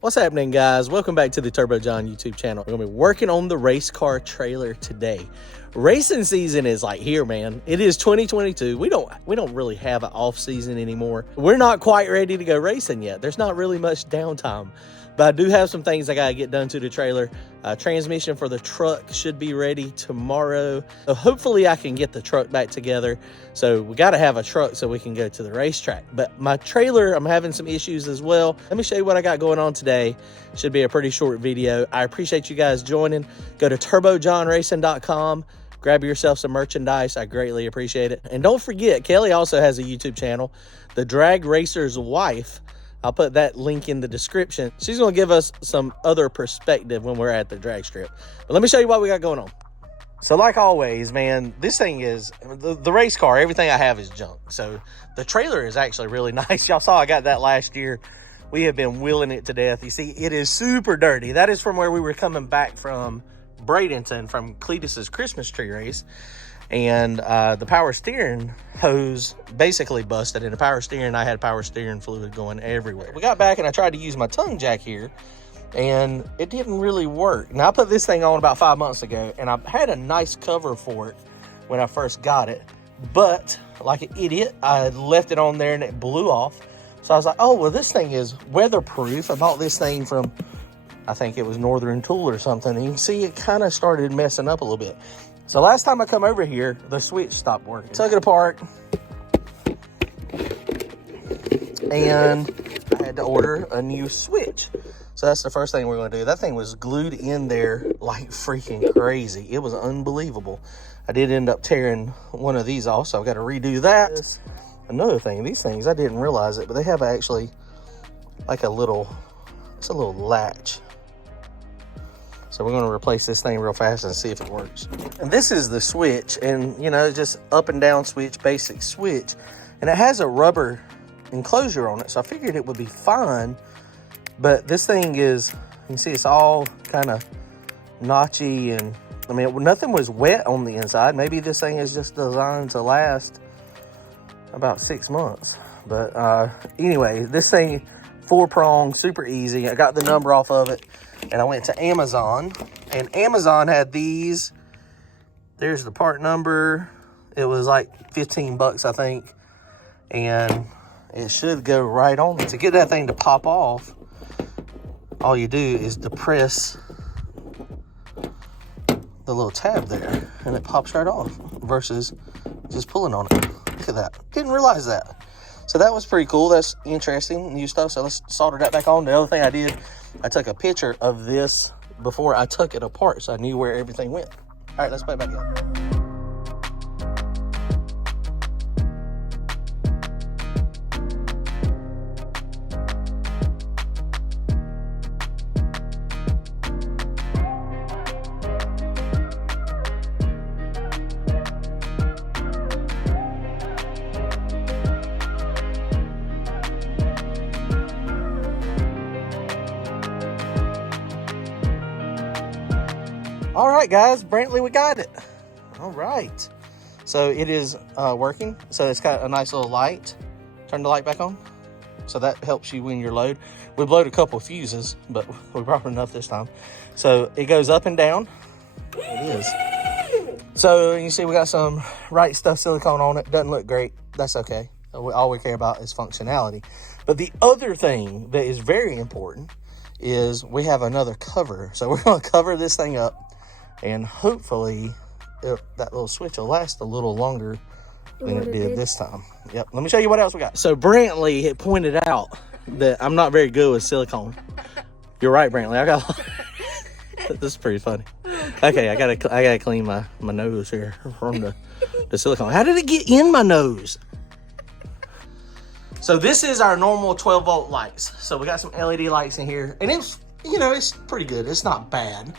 What's happening, guys? Welcome back to the Turbo John YouTube channel. We're gonna be working on the race car trailer today. Racing season is like here, man. It is 2022. We don't really have an off season anymore. We're not quite ready to go racing yet. There's not really much downtime, but I do have some things I gotta get done to the trailer. Transmission for the truck should be ready tomorrow. So hopefully I can get the truck back together. So we gotta have a truck so we can go to the racetrack. But my trailer, I'm having some issues as well. Let me show you what I got going on today. Should be a pretty short video. I appreciate you guys joining. Go to turbojohnracing.com. Grab yourself some merchandise. I greatly appreciate it. And don't forget, Kelly also has a YouTube channel, The Drag Racer's Wife. I'll put that link in the description. She's going to give us some other perspective when we're at the drag strip. But let me show you what we got going on. So like always, man, this thing is, the race car, everything I have is junk. So the trailer is actually really nice. Y'all saw I got that last year. We have been wheeling it to death. You see, it is super dirty. That is from where we were coming back from Bradenton, from Cletus's Christmas tree race. And the power steering hose basically busted. In the power steering, I had power steering fluid going everywhere. We got back and I tried to use my tongue jack here and it didn't really work. Now I put this thing on about 5 months ago and I had a nice cover for it when I first got it, but like an idiot, I left it on there and it blew off. So I was like, oh, well, this thing is weatherproof. I bought this thing from, I think it was Northern Tool or something. And you can see it kind of started messing up a little bit. So last time I come over here, the switch stopped working. Took it apart. And I had to order a new switch. So that's the first thing we're gonna do. That thing was glued in there like freaking crazy. It was unbelievable. I did end up tearing one of these off, so I've got to redo that. Another thing, these things, I didn't realize it, but they have actually like a little, it's a little latch. So we're going to replace this thing real fast and see if it works. And this is the switch, and you know, just up and down switch, basic switch. And it has a rubber enclosure on it, so I figured it would be fine. But this thing is, you can see it's all kind of notchy, and I mean, nothing was wet on the inside. Maybe this thing is just designed to last about 6 months. But anyway, this thing, 4-prong, super easy. I got the number off of it. And I went to Amazon, and Amazon had these. There's the part number. It was like 15 bucks, I think. And it should go right on. To get that thing to pop off, all you do is depress the little tab there, and it pops right off, versus just pulling on it. Look at that. Didn't realize that. So that was pretty cool. That's interesting, new stuff. So let's solder that back on. The other thing I did, I took a picture of this before I took it apart, so I knew where everything went. All right, let's put it back in. All right, guys, Brantley, we got it. All right. So it is working. So it's got a nice little light. Turn the light back on. So that helps you when you're load. We blowed a couple of fuses, but we brought enough this time. So it goes up and down. It is. So you see we got some Right Stuff silicone on it. Doesn't look great. That's okay. All we care about is functionality. But the other thing that is very important is we have another cover. So we're going to cover this thing up, and hopefully that little switch will last a little longer than it did this time. Yep. Let me show you what else we got. So Brantley had pointed out that I'm not very good with silicone. You're right, Brantley. I got. This is pretty funny. Okay, I gotta clean my nose here from the silicone. How did it get in my nose? So this is our normal 12-volt lights. So we got some LED lights in here, and it's, you know, it's pretty good. It's not bad,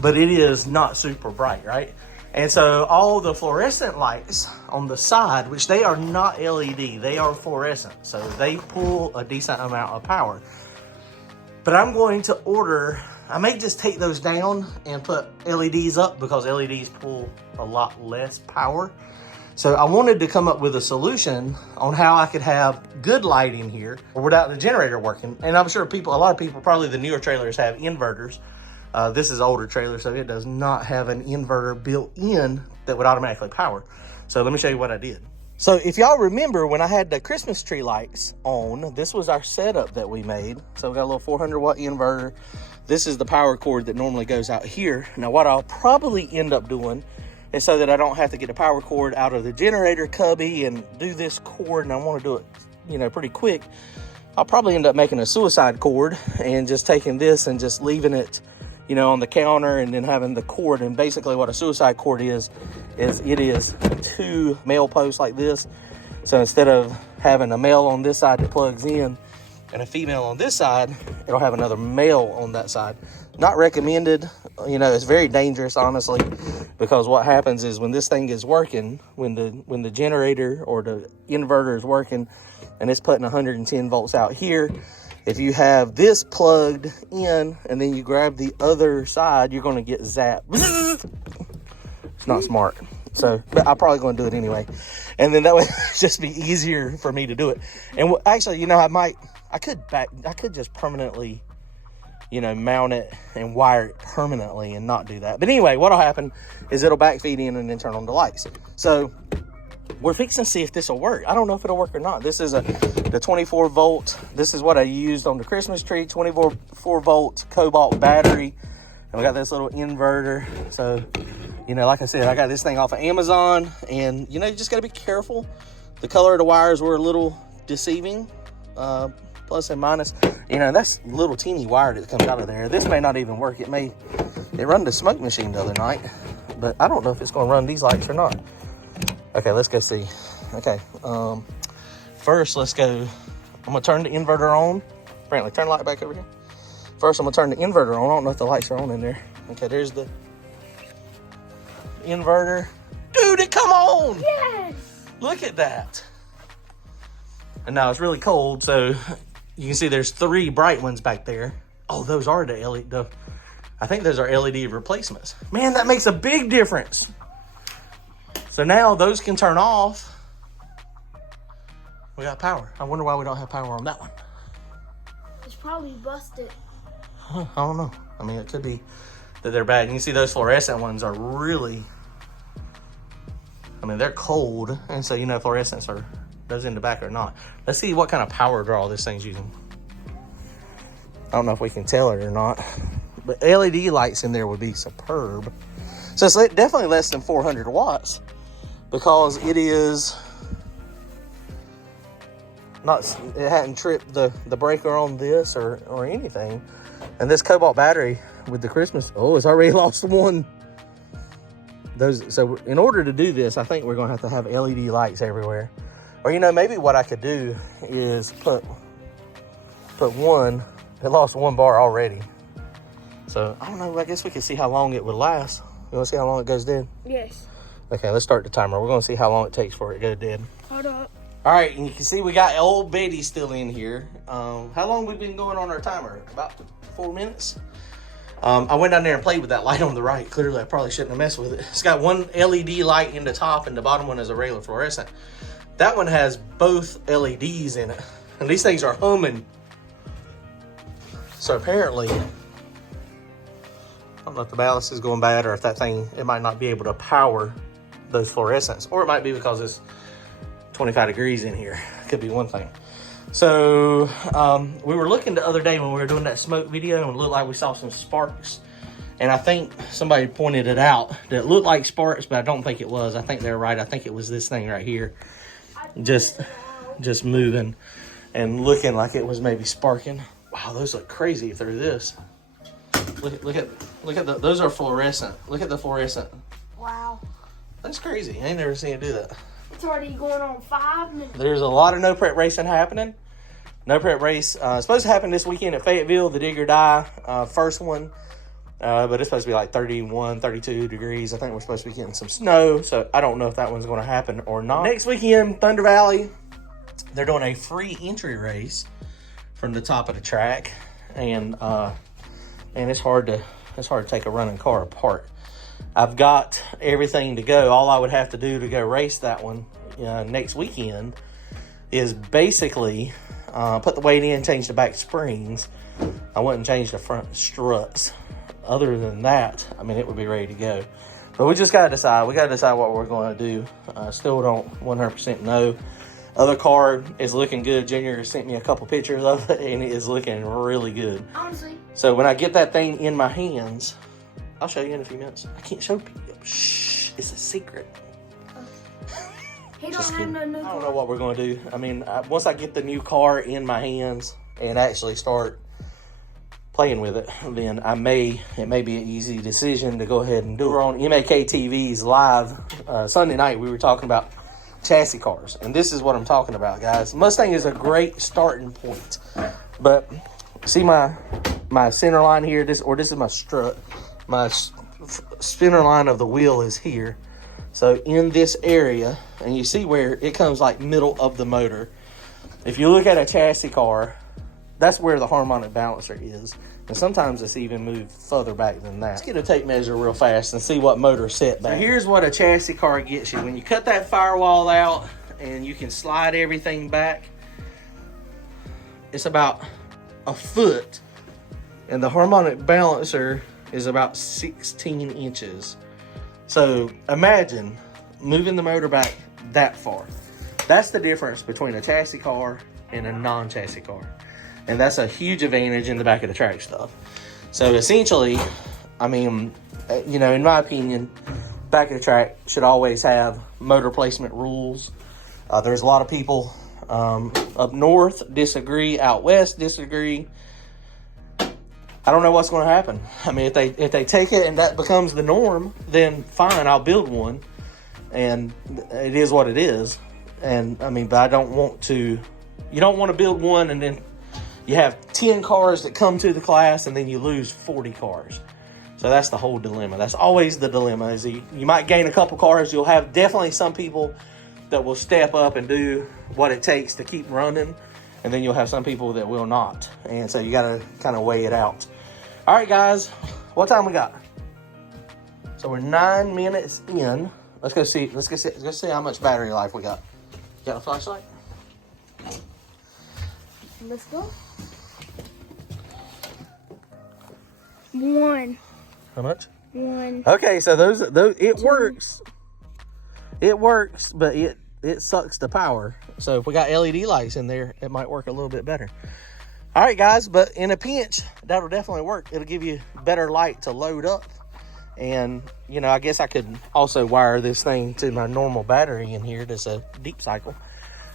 but it is not super bright, right? And so all the fluorescent lights on the side, which they are not LED, they are fluorescent. So they pull a decent amount of power. But I'm going to order, I may just take those down and put LEDs up because LEDs pull a lot less power. So I wanted to come up with a solution on how I could have good lighting here without the generator working. And I'm sure a lot of people, probably the newer trailers have inverters. This is an older trailer, so it does not have an inverter built in that would automatically power. So let me show you what I did. So if y'all remember when I had the Christmas tree lights on, this was our setup that we made. So we got a little 400 watt inverter. This is the power cord that normally goes out here. Now what I'll probably end up doing is, so that I don't have to get the power cord out of the generator cubby and do this cord, and I want to do it, you know, pretty quick, I'll probably end up making a suicide cord and just taking this and just leaving it, you know, on the counter, and then having the cord. And basically what a suicide cord is it is 2 male posts like this. So instead of having a male on this side that plugs in and a female on this side, it'll have another male on that side. Not recommended. You know, it's very dangerous, honestly, because what happens is when this thing is working, when the generator or the inverter is working and it's putting 110 volts out here, if you have this plugged in and then you grab the other side, you're going to get zapped. It's not smart. So, but I'm probably going to do it anyway. And then that way it's just be easier for me to do it. And actually, you know, I could just permanently, you know, mount it and wire it permanently and not do that. But anyway, what'll happen is it'll backfeed in and then turn on the lights. So we're fixing to see if this will work. I don't know if it'll work or not. This is the 24 volt. This is what I used on the Christmas tree, 24 volt cobalt battery. And we got this little inverter. So, you know, like I said, I got this thing off of Amazon, and you know, you just got to be careful. The color of the wires were a little deceiving, plus and minus. You know, that's little teeny wire that comes out of there. This may not even work. It run the smoke machine the other night, but I don't know if it's going to run these lights or not. Okay, let's go see. Okay, first let's go. I'm gonna turn the inverter on. Brantley, turn the light back over here. First, I'm gonna turn the inverter on. I don't know if the lights are on in there. Okay, there's the inverter. Dude, it come on! Yes! Look at that. And now it's really cold, so you can see there's 3 bright ones back there. Oh, those are the LED. I think those are LED replacements. Man, that makes a big difference. So now those can turn off. We got power. I wonder why we don't have power on that one. It's probably busted. Huh, I don't know. I mean, it could be that they're bad. You can see those fluorescent ones are really, I mean, they're cold. And so, you know, fluorescents are, those in the back or not. Let's see what kind of power draw this thing's using. I don't know if we can tell it or not, but LED lights in there would be superb. So it's definitely less than 400 watts because it is not, it hadn't tripped the breaker on this or anything. And this cobalt battery with the Christmas, oh, it's already lost one. So in order to do this, I think we're gonna have to have LED lights everywhere. Or, you know, maybe what I could do is put one. It lost 1 bar already. So I don't know, I guess we can see how long it would last. You wanna see how long it goes dead? Yes. Okay, let's start the timer. We're gonna see how long it takes for it to go dead. Hold up. All right, and you can see we got old Betty still in here. How long we've been going on our timer? About 4 minutes. I went down there and played with that light on the right. Clearly, I probably shouldn't have messed with it. It's got one LED light in the top, and the bottom one is a regular fluorescent. That one has both LEDs in it, and these things are humming. So apparently, I don't know if the ballast is going bad or if that thing, it might not be able to power those fluorescents, or it might be because it's 25 degrees in here. Could be one thing. So we were looking the other day when we were doing that smoke video, and it looked like we saw some sparks. And I think somebody pointed it out that it looked like sparks, but I don't think it was. I think they're right. I think it was this thing right here, just moving. and looking like it was maybe sparking. Wow, those look crazy through this. Look at those are fluorescent. Look at the fluorescent. Wow. That's crazy. I ain't never seen it do that. It's already going on 5 minutes. There's a lot of no prep racing happening. No prep race supposed to happen this weekend at Fayetteville, the Dig or Die first one. But it's supposed to be like 31, 32 degrees. I think we're supposed to be getting some snow, so I don't know if that one's going to happen or not. Next weekend, Thunder Valley, they're doing a free entry race from the top of the track, and it's hard to take a running car apart. I've got everything to go. All I would have to do to go race that one next weekend is basically put the weight in, change the back springs. I wouldn't change the front struts. Other than that, I mean, it would be ready to go. But we just got to decide. We got to decide what we're going to do. Still don't 100% know. Other car is looking good. Junior sent me a couple pictures of it, and it is looking really good. Honestly. So when I get that thing in my hands, I'll show you in a few minutes. I can't show people. Shh, it's a secret. He don't have no new car. I don't know what we're going to do. I mean, once I get the new car in my hands and actually start playing with it, then it may be an easy decision to go ahead and do it. We're on MAK TV's live Sunday night. We were talking about chassis cars, and this is what I'm talking about, guys. Mustang is a great starting point, but see my center line here. This is my strut. My center line of the wheel is here. So in this area, and you see where it comes like middle of the motor. If you look at a chassis car, that's where the harmonic balancer is. And sometimes it's even moved further back than that. Let's get a tape measure real fast and see what motor set back. So here's what a chassis car gets you. When you cut that firewall out and you can slide everything back, it's about a foot. And the harmonic balancer is about 16 inches. So imagine moving the motor back that far. That's the difference between a chassis car and a non-chassis car. And that's a huge advantage in the back of the track stuff. So essentially, I mean, in my opinion, back of the track should always have motor placement rules. There's a lot of people up north disagree, out west disagree. I don't know what's going to happen. I mean, if they take it and that becomes the norm, then fine, I'll build one. And it is what it is. And I mean, but I don't want to, you don't want to build one and then you have 10 cars that come to the class and then you lose 40 cars. So that's the whole dilemma. That's always the dilemma, is you might gain a couple cars. You'll have definitely some people that will step up and do what it takes to keep running. And then you'll have some people that will not. And so you got to kind of weigh it out. All right, guys, what time we got? So we're 9 minutes in. Let's go see how much battery life we got. Got a flashlight? Let's go. 1. How much? 1. Okay, so those it works. It works, but it sucks the power. So if we got LED lights in there, it might work a little bit better. All right, guys, but in a pinch, that'll definitely work. It'll give you better light to load up. And, I guess I could also wire this thing to my normal battery in here. That's a deep cycle.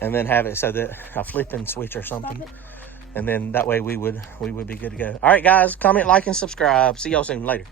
And then have it so that a flipping switch or something. And then that way we would be good to go. All right, guys, comment, like, and subscribe. See y'all soon. Later.